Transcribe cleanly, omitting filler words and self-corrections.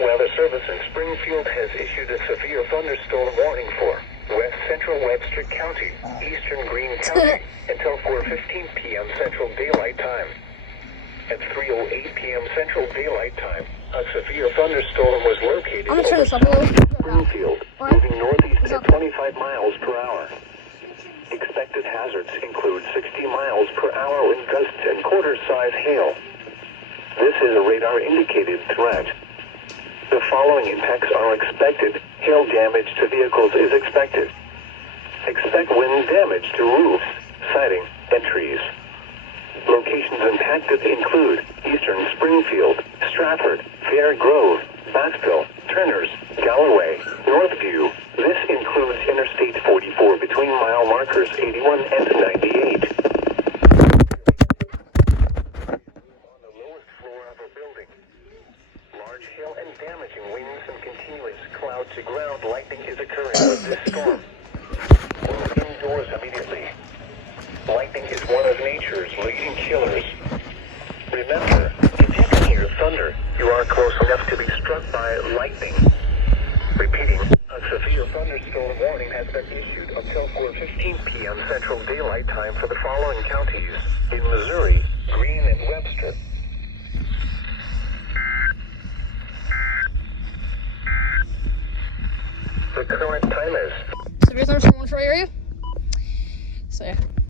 National Weather Service in Springfield has issued a severe thunderstorm warning for West Central Webster County, Eastern Greene County, until 4:15 p.m. Central Daylight Time. At 3:08 p.m. Central Daylight Time, a severe thunderstorm was located I'm gonna turn this up a over little. Springfield, moving northeast at 25 miles per hour. Expected hazards include 60 miles per hour wind gusts and quarter-size hail. This is a radar-indicated threat. The following impacts are expected. Hail damage to vehicles is expected. Expect wind damage to roofs, siding, and trees. Locations impacted include Eastern Springfield, Stratford, Fair Grove, Battsville, Turners, Galloway, Northview. This includes Interstate 44 between mile markers 81 and 98. On the lowest floor of a building. Large hail and damaging winds and continuous cloud-to-ground lightning is occurring with this storm. Move indoors immediately. Lightning is one of nature's leading killers.